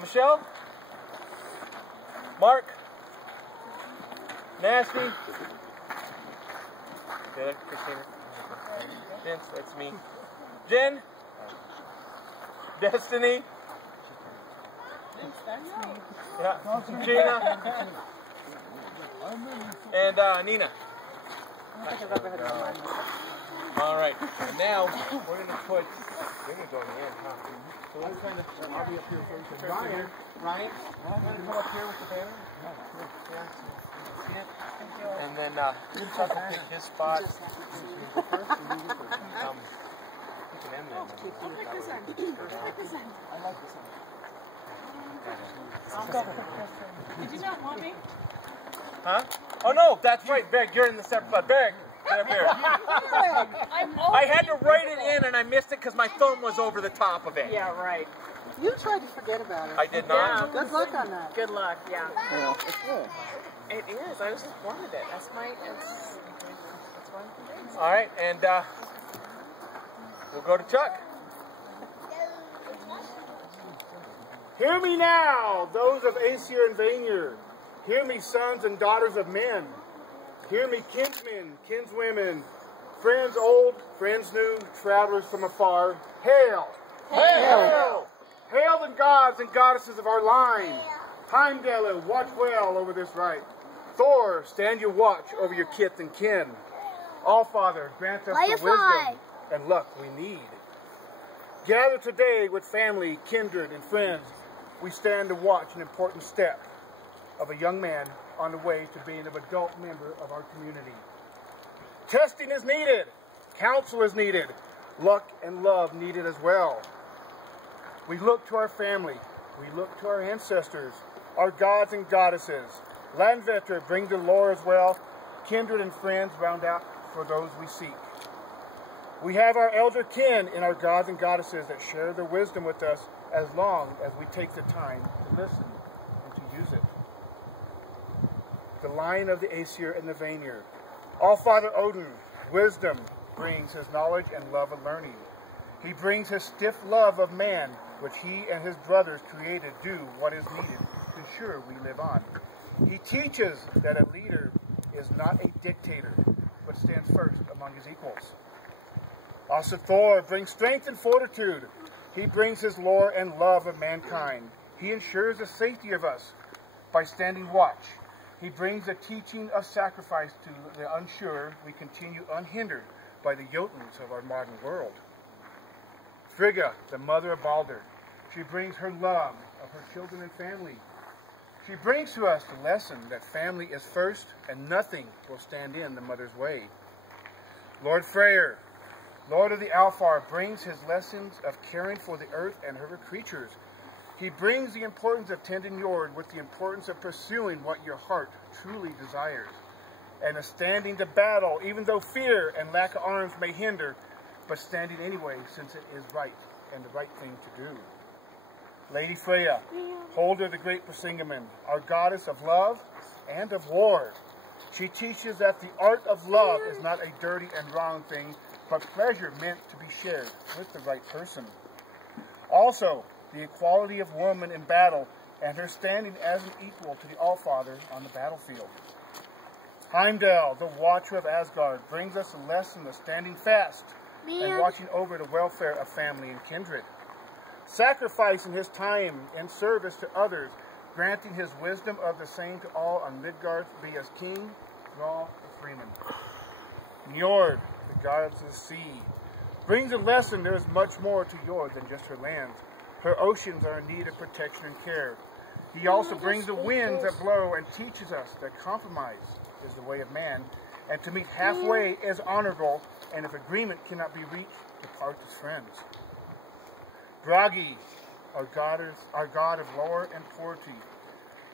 Michelle? Mark? Nasty? Good, Christina? Vince, that's me. Jen? Destiny? Vince, that's me. Yeah. Gina? And Nina? I don't think I've ever had one. All right, and now we're going to put, they're going to go in the end, huh? So let's kind of, I'll be up here first. Ryan, you want to come up here with the banner? Yeah, see it? And then Chuck will pick his spot. You can end that. I'll pick this end. Pick this end. I like this end. Did you not want me? Huh? Oh no, that's right, Beg, you're in the separate spot. Beg, get up here. I had to write it in and I missed it because my thumb was over the top of it. Yeah, right. You tried to forget about it. I did not. Good luck on that. Good luck, yeah. Yeah, it's good. It is. I was just wanted it. That's my. That's one thing. All right, and we'll go to Chuck. Hear me now, those of Aesir and Vanir. Hear me, sons and daughters of men. Hear me, kinsmen, kinswomen, friends old, friends new, travelers from afar. Hail! Hail! Hail! Hail the gods and goddesses of our line. Heimdall, watch well over this right. Thor, stand your watch over your kith and kin. All-Father, grant us the wisdom and luck we need. Gather today with family, kindred, and friends. We stand to watch an important step of a young man on the way to being an adult member of our community. Testing is needed. Counsel is needed. Luck and love needed as well. We look to our family. We look to our ancestors, our gods and goddesses. Landvetter, bring the lore as well. Kindred and friends round out for those we seek. We have our elder kin in our gods and goddesses that share their wisdom with us as long as we take the time to listen and to use it. The line of the Aesir and the Vanir. All-Father Odin, wisdom, brings his knowledge and love of learning. He brings his stiff love of man, which he and his brothers created do what is needed to ensure we live on. He teaches that a leader is not a dictator, but stands first among his equals. Also Thor brings strength and fortitude. He brings his lore and love of mankind. He ensures the safety of us by standing watch. He brings a teaching of sacrifice to the unsure. We continue unhindered by the Jotuns of our modern world. Frigga, the mother of Balder, she brings her love of her children and family. She brings to us the lesson that family is first and nothing will stand in the mother's way. Lord Freyr, Lord of the Alfar, brings his lessons of caring for the earth and her creatures. He brings the importance of tending Jord with the importance of pursuing what your heart truly desires, and of standing to battle even though fear and lack of arms may hinder, but standing anyway since it is right and the right thing to do. Lady Freya, holder of the great Persingamen, our goddess of love and of war. She teaches that the art of love is not a dirty and wrong thing, but pleasure meant to be shared with the right person. Also, the equality of woman in battle and her standing as an equal to the All-Father on the battlefield. Heimdall, the watcher of Asgard, brings us a lesson of standing fast and watching over the welfare of family and kindred. Sacrificing his time in service to others, granting his wisdom of the same to all on Midgard, be as king, Thrall, the freeman. Njord, the gods of the sea, brings a lesson there is much more to Jord than just her lands. Her oceans are in need of protection and care. He also brings the winds that blow and teaches us that compromise is the way of man, and to meet halfway is honorable, and if agreement cannot be reached, depart as friends. Bragi, our god of lore and poetry,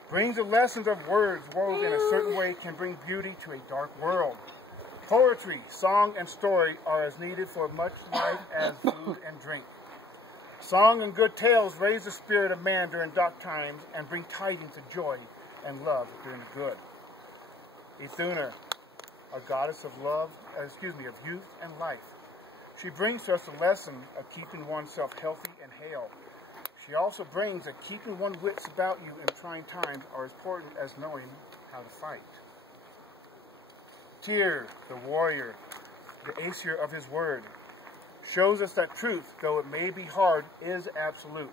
brings the lessons of words woven in a certain way can bring beauty to a dark world. Poetry, song, and story are as needed for much life as food and drink. Song and good tales raise the spirit of man during dark times and bring tidings of joy and love during the good. Ithuna, our goddess of love, of youth and life. She brings to us a lesson of keeping oneself healthy and hale. She also brings that keeping one's wits about you in trying times are as important as knowing how to fight. Tyr, the warrior, the Aesir of his word, shows us that truth, though it may be hard, is absolute.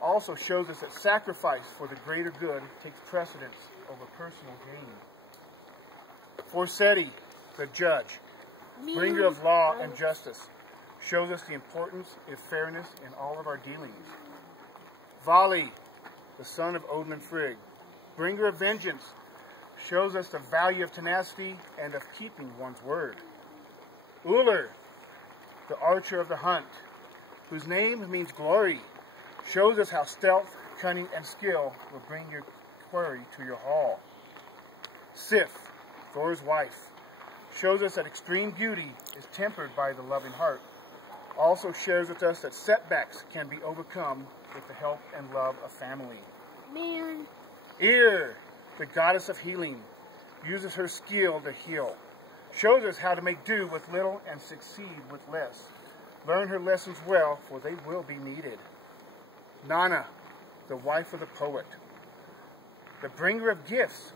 Also shows us that sacrifice for the greater good takes precedence over personal gain. Forseti, the judge, bringer of law and justice, shows us the importance of fairness in all of our dealings. Vali, the son of Odin and Frigg, bringer of vengeance, shows us the value of tenacity and of keeping one's word. Uller, the archer of the hunt, whose name means glory, shows us how stealth, cunning, and skill will bring your quarry to your hall. Sif, Thor's wife, shows us that extreme beauty is tempered by the loving heart. Also shares with us that setbacks can be overcome with the help and love of family. Man. Eir, the goddess of healing, uses her skill to heal. Shows us how to make do with little and succeed with less. Learn her lessons well, for they will be needed. Nana, the wife of the poet, the bringer of gifts,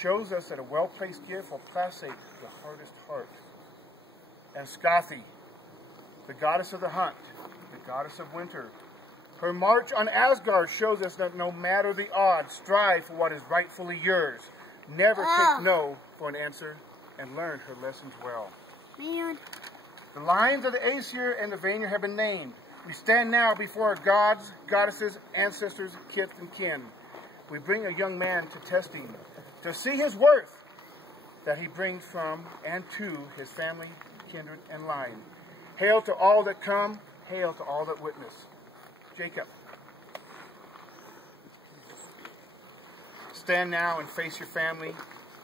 shows us that a well-placed gift will placate the hardest heart. And Skathi, the goddess of the hunt, the goddess of winter, her march on Asgard shows us that no matter the odds, strive for what is rightfully yours. Never take no for an answer, and learn her lessons well. Man. The lines of the Aesir and the Vanir have been named. We stand now before our gods, goddesses, ancestors, kith, and kin. We bring a young man to testing, to see his worth that he brings from and to his family, kindred, and line. Hail to all that come, hail to all that witness. Jacob. Stand now and face your family,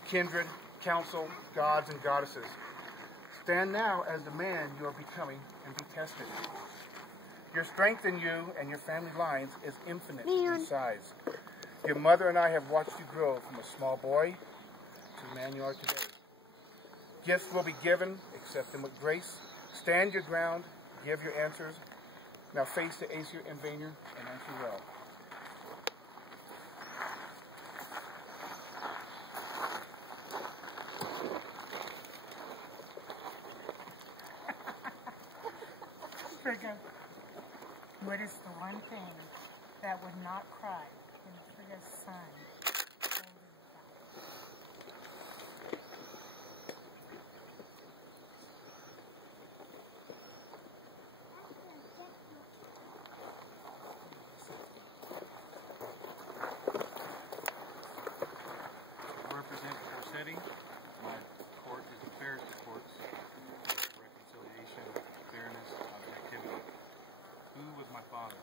kindred, council, gods, and goddesses. Stand now as the man you are becoming and be tested. Your strength in you and your family lines is infinite in size. Your mother and I have watched you grow from a small boy to the man you are today. Gifts will be given, accept them with grace. Stand your ground, give your answers. Now face the Aesir and Vanir and answer well. What is the one thing that would not cry when Frigga's son I represent Forseti. My court is the fairest of courts. Reconciliation, fairness, objectivity. Who was my father?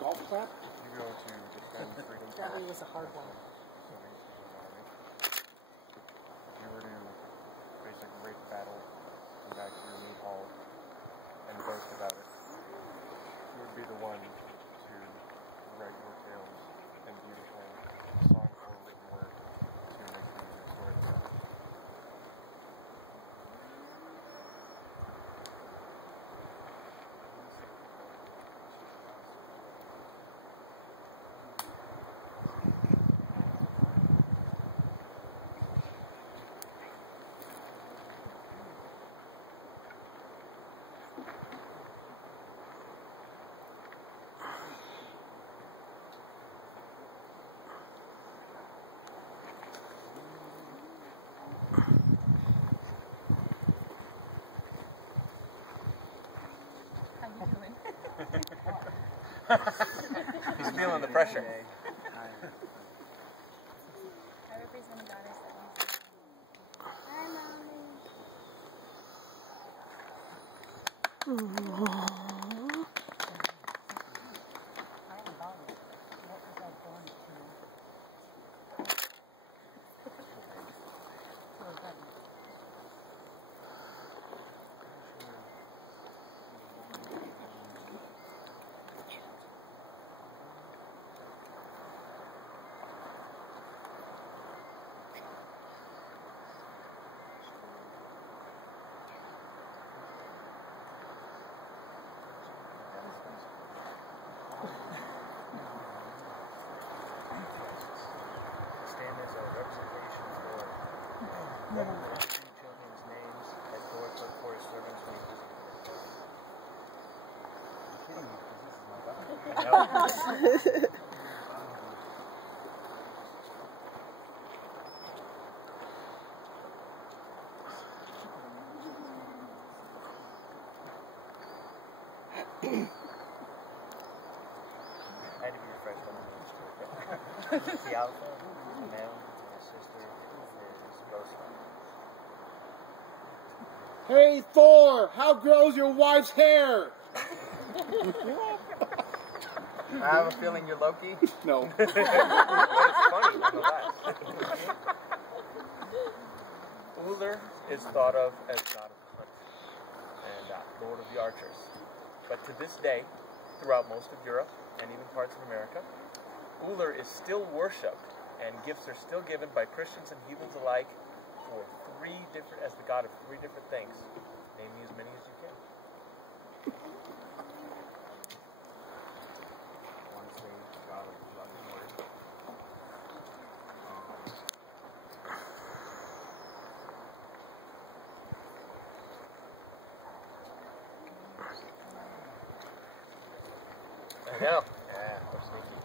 Golf clap? You go to defend freedom. That one was a hard one. If you were to face a great battle, come back to your meat hall, and boast about it, you would be the one to write your tales in beautiful song or written word to make the story better. How you doing? He's feeling the pressure. I represent the daughters that Hi, Mommy. Stand as a representation for children's names as the Lord put for his servants when he visited their place. I had to be refreshed on the names too. The alpha, the male, and his sister is Ghost. Hey, Thor, how grows your wife's hair? I have a feeling you're Loki. No. But it's funny nonetheless. Uller is thought of as god of the hunt and lord of the archers. But to this day, throughout most of Europe and even parts of America, Uller is still worshipped, and gifts are still given by Christians and heathens alike for as the god of three different things. Name me as many as you can. One say god of love and word. I know. Yeah, so sneaky.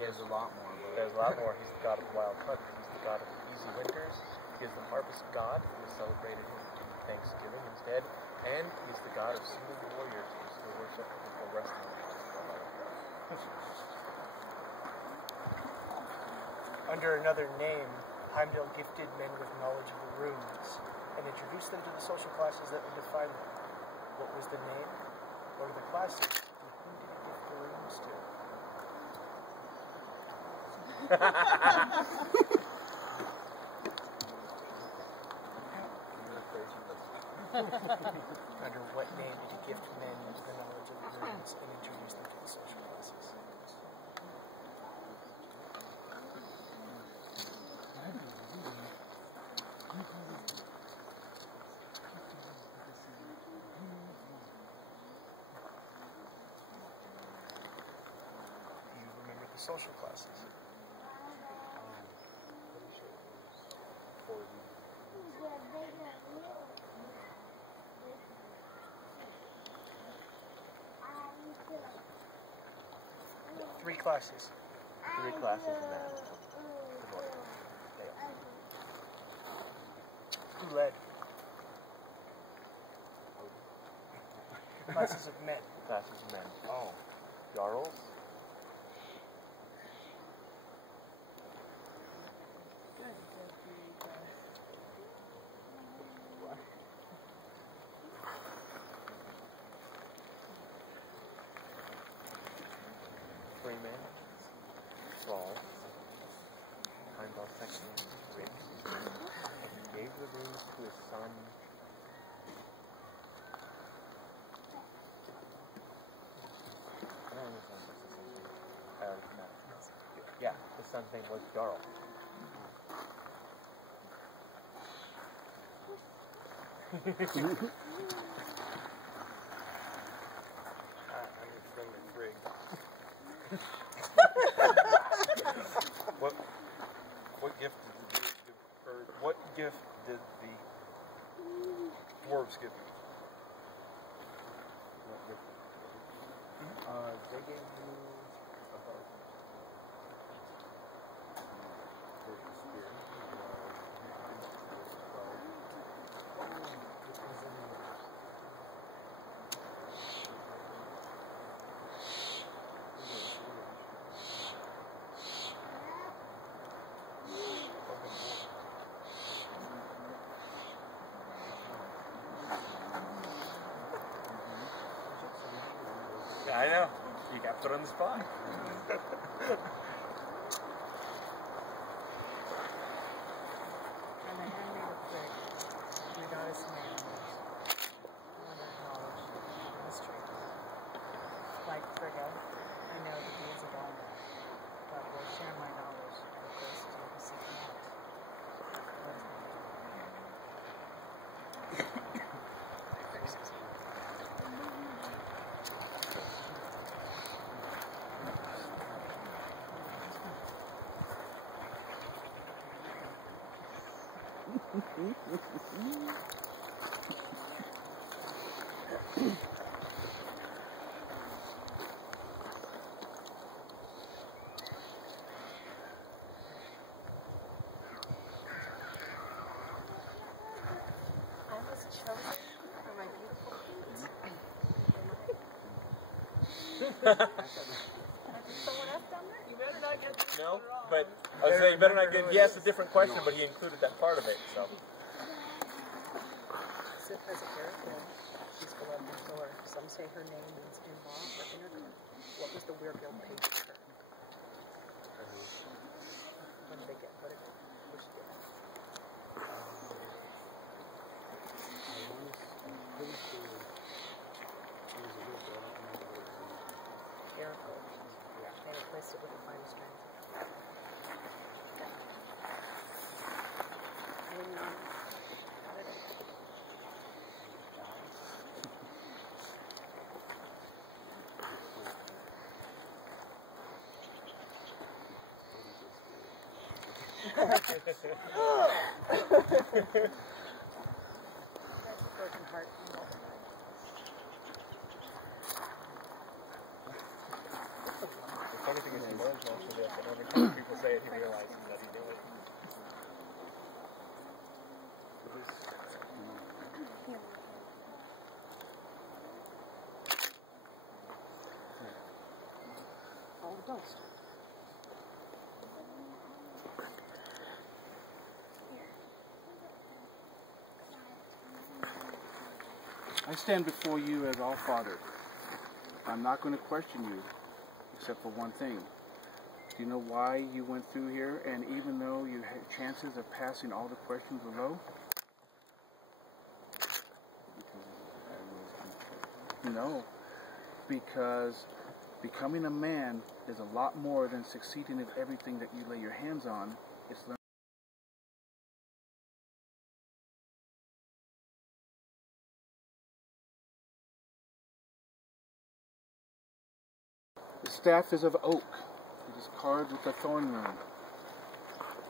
There's a lot more. There's a lot more. He's the god of wild hunt. He's the god of easy winters. He is the harvest god who is celebrated in Thanksgiving instead. And he's the god of sealing warriors who is still worshipped before resting. Under another name, Heimdall gifted men with knowledge of the runes and introduced them to the social classes that would define them. What was the name? What are the classes? And whom did he gift the runes to? Under what name did he gift men the knowledge of the runes and introduce them to the social classes? the social classes. Three classes. 3 classes in that. Who led? Classes of men. Classes of men. Oh. Jarls? Freeman, Saul, Heimdall second, Rick, gave the rings to his son. I don't know if that's the same thing. No. Yeah, his son's name was Jarl. I'm your friend Greg. What gift did the dwarves give you? What gift? They gave you a bow. I know. You got put on the spot. And the handmaid of Frigg, your goddess man, wonder knowledge and mystery. Like Frigga, I know the deeds of all men, but will share my knowledge with those who seek them out. I was chosen for my beautiful feet. Someone else down there? You better not get this No, wrong. but I was saying you better not get. He asked a different question, but he included that part of it. So. Sif has a character. She's beloved in Thor. Some say her name means in-law or inner. What was the Weird Guild paid for her? What did they get? What did she get? Jericho. They replaced it with the finest strength. Broken heart. The funny thing is he knows most of this, and every time people say it, he realizes that he knew it. All the dust. I stand before you as all Father. I'm not going to question you, except for one thing. Do you know why you went through here, and even though you had chances of passing all the questions were low? No, because becoming a man is a lot more than succeeding at everything that you lay your hands on. It's learning. The staff is of oak. It This card with the thorn moon.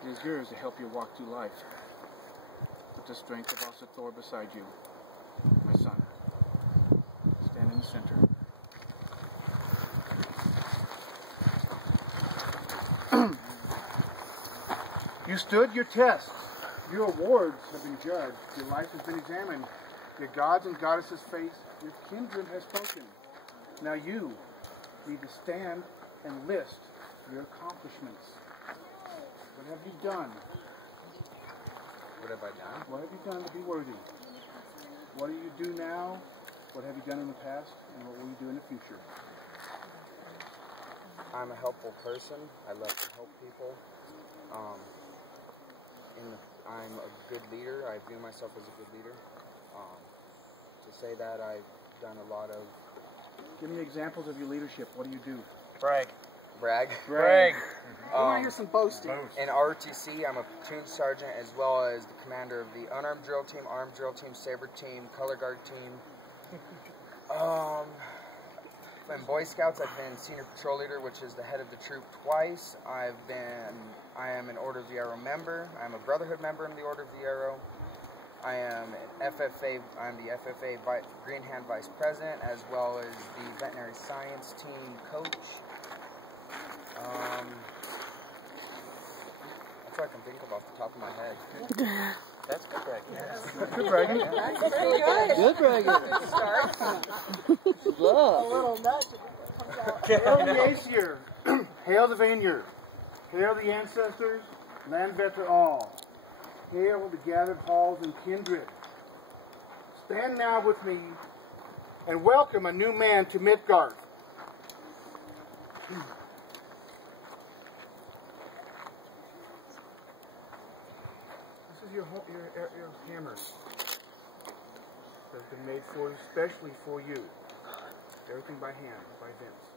It is yours to help you walk through life. With the strength of Asa Thor beside you, my son. Stand in the center. You stood your test. Your awards have been judged. Your life has been examined. Your gods and goddesses face. Your kindred has spoken. Now you need to stand and list your accomplishments. What have you done? What have I done? What have you done to be worthy? What do you do now? What have you done in the past? And what will you do in the future? I'm a helpful person. I love to help people. I'm a good leader. I view myself as a good leader. To say that, I've done a lot of... Give me examples of your leadership. What do you do? Brag. Brag. Brag. I want to hear some boasting. In ROTC, I'm a platoon sergeant as well as the commander of the unarmed drill team, armed drill team, saber team, color guard team. In Boy Scouts, I've been senior patrol leader, which is the head of the troop twice. I am an Order of the Arrow member. I'm a Brotherhood member in the Order of the Arrow. I am an FFA. I'm the FFA Green Hand Vice President, as well as the Veterinary Science Team coach. That's what I can think of off the top of my head. That's good bragging. Good bragging. Good bragging. A little nudge. Hail the Aesir. Hail the Vineyard. Hail the ancestors. Land veteran all. Hail the gathered halls and kindred. Stand now with me and welcome a new man to Midgard. This is your hammer. That's been made especially for you. Everything by hand, by Vince.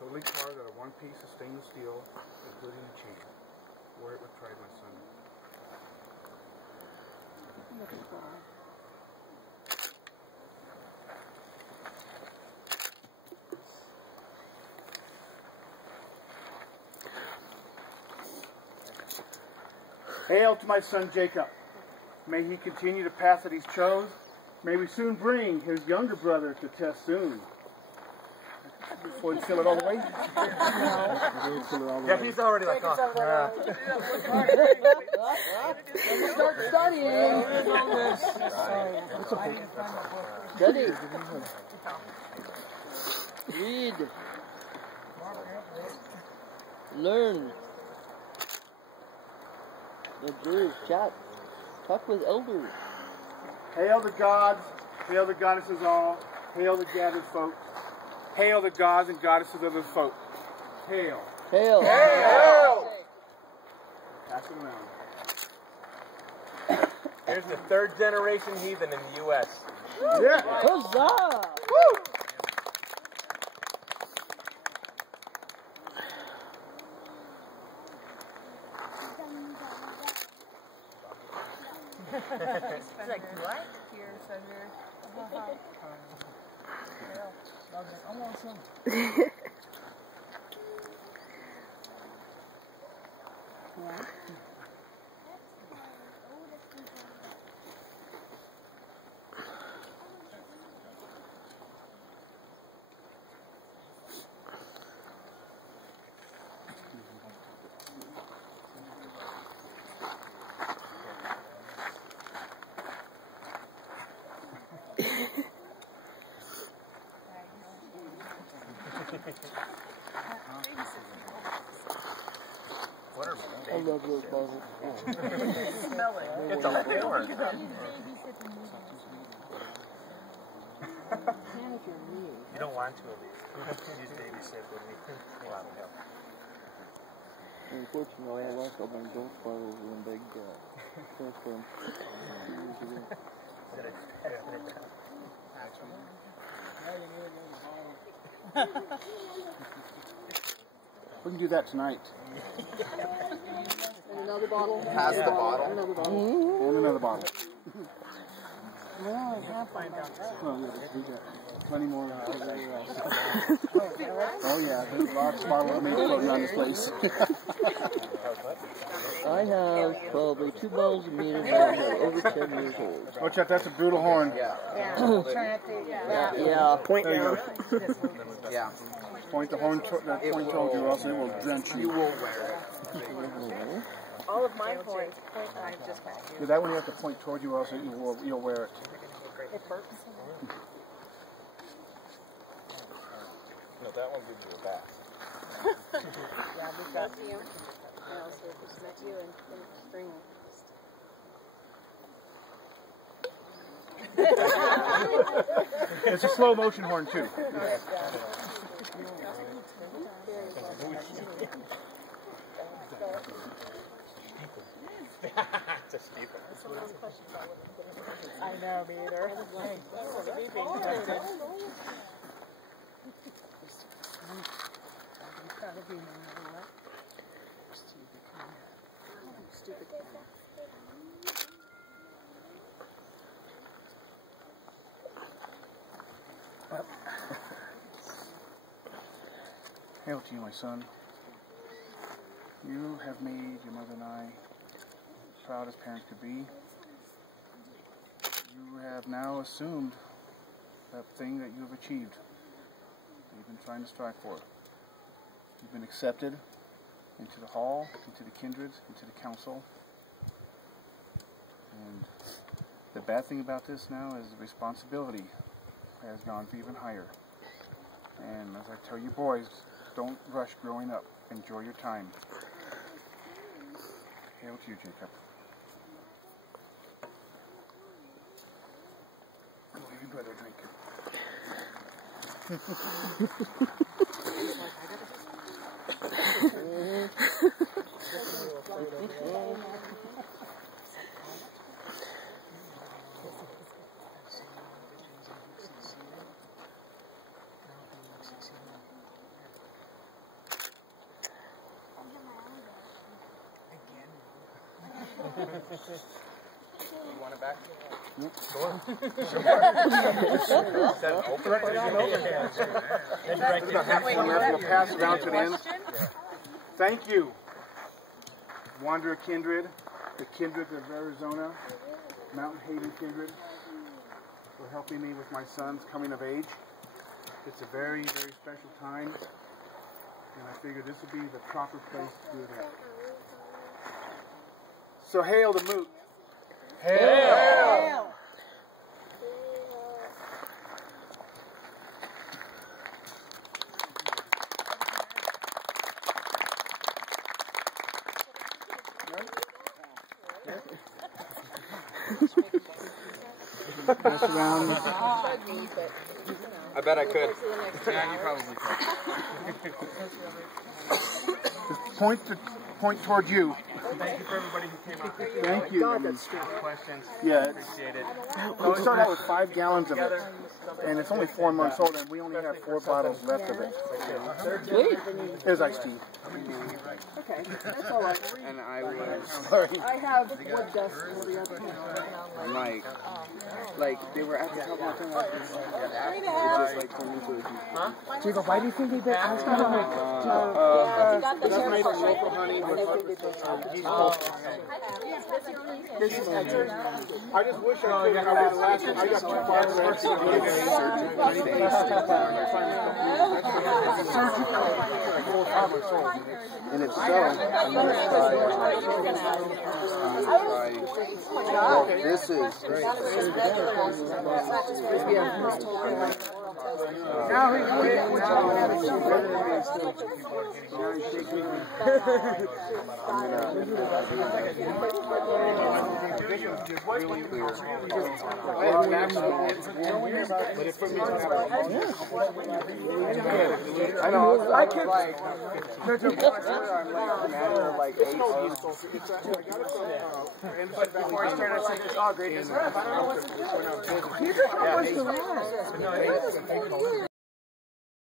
Totally carved out of one piece of stainless steel, including the chain. Wear it with pride, my son. Hail to my son Jacob. May he continue the path that he's chose. May we soon bring his younger brother to test soon. Before you fill it all the way? Yeah, he's already like, oh. Start studying. Study. Read. Learn. Observe. Chat. Talk with elders. Hail the gods, hail the goddesses all, hail the gathered folk, hail the gods and goddesses of the folk. Hail. Hail. Hail. Pass it around. Here's the third generation heathen in the U.S. Yeah. Huzzah! Woo! It's like, what? Here, so here. I want some. What are I love those bottles. Smell it. It's a horn. You don't want to at least. Use babysit with me. Wow. Unfortunately, I lost all my ghost bottles in a big snowstorm 2 years ago. We can do that tonight. Another bottle. Pass the bottle. Another bottle. And another bottle. Wow. We got plenty more. Oh yeah, there's lots of bottles of meat floating around this place. I have probably 2 bottles of meat that are over 10 years old. Watch out, that's a brutal horn. Yeah. Point down. Yeah. Point the horn, that point told you, or else it will drench you. You will wear it. All of my horns point, I just got you. Yeah, that one you have to point toward you, or else you'll wear it. It hurts. No, that one gives you a bath. Yeah, we've got you. I also just met you in spring. It's a slow motion horn too. It's a steeple. I know, me either. Hey, sleeping tested. I'm proud of you, no matter what. Stupid. Hail to you, my son. You have made your mother and I proud as parents could be. You have now assumed that thing that you have achieved, that you've been trying to strive for. You've been accepted into the hall, into the kindreds, into the council. And the bad thing about this now is the responsibility has gone even higher. And as I tell you boys, don't rush growing up. Enjoy your time. Hail to you, Jacob. Oh, you better drink You want it back? We'll pass it out to the end. Thank you, Wanderer Kindred, the Kindred of Arizona, Mountain Haven Kindred, for helping me with my son's coming of age. It's a very, very special time, and I figured this would be the proper place to do that. So hail the Moot. Hail! Pass around. I bet I could. Yeah, you probably could. Point toward you. Thank you for everybody who came out. Thank you. Questions. Yeah, Appreciate it. we started out with 5 gallons of it, and it's only 4 months old, and we only have 4 bottles left of it. There's iced tea. Okay, that's all right. And I was I have wood dust for the other one. like they were at the top of my tongue. It just like turned into a Jacob, why do you think they did? I was going to That's made of local honey with I just wish I could have the last one. I got 2 bottles left. And if so, I'm going to try. This is great. Now he's I know. I can like. But before I started, I said, oh, great, this is